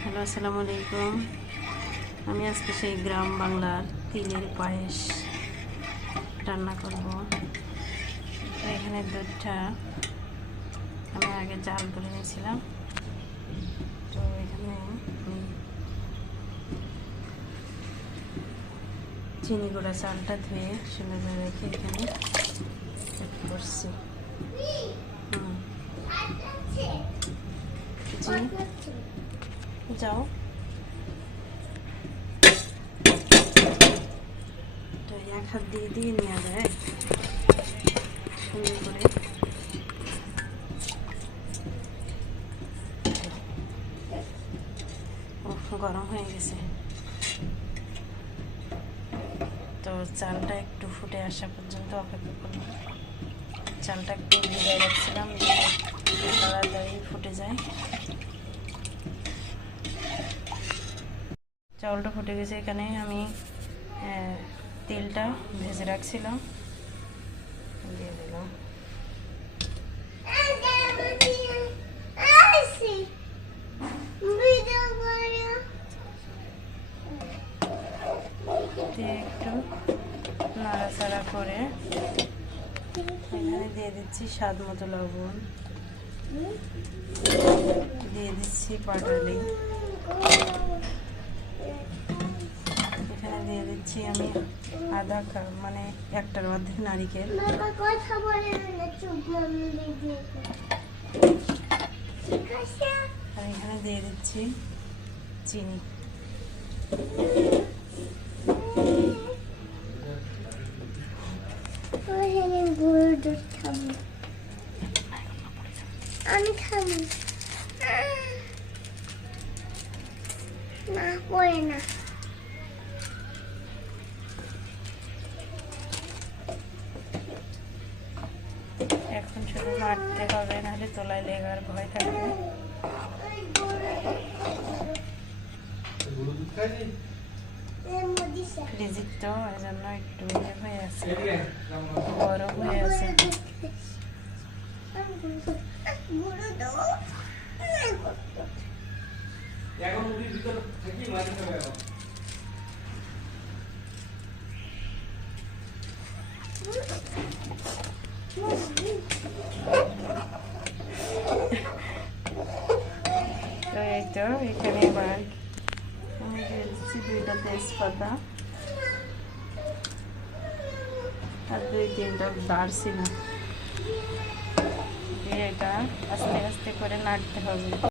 Hello, আসসালামু আলাইকুম। আমি আজকে সেই গ্রাম বাংলার তিলের পায়েস রান্না করব। তো এখানে দুধটা আমি আগে জাল করে নিয়েছিলাম। তো এখানে আমি চিনি গুঁড়া চালটা ধুয়ে সুন্দর রেখে এখানে সেট করছি। যাও, তো এক হাত দিয়ে দিয়ে নেওয়া যায় সুন্দর করে। গরম হয়ে গেছে, তো চালটা একটু ফুটে আসা পর্যন্ত অপেক্ষা করলাম। চালটা একটু ভিজায় রাখছিলাম, তাড়াতাড়ি ফুটে যায়। চাউলটা ফুটে গেছে, এখানে আমি তেলটা ভেজে রাখছিলাম দিয়ে দিলাম। একটু নাড়াচাড়া করে এখানে দিয়ে দিচ্ছি স্বাদ মতো লবণ, দিয়ে দিচ্ছি পাটালি, এখানে দিয়ে দিচ্ছি আমি আধা কাপ মানে একটার মধ্যে নারিকেল, আর এখানে দিয়ে দিচ্ছি চিনি। আমি খাবো না, পড়ে না। এখন শুধু নাড়তে হবে, নাহলে তলায় লেগার ভয় থাকবে। ফ্রিজের তো এই জন্য একটু ইয়ে হয়ে আছে, গরম হয়ে আছে। তো এই তো এখানে এবার আমি দিয়ে দিচ্ছি 2টা তেজপাতা আর 2-3টা দারচিনি দিয়ে এটা আস্তে আস্তে করে নাড়তে হবে।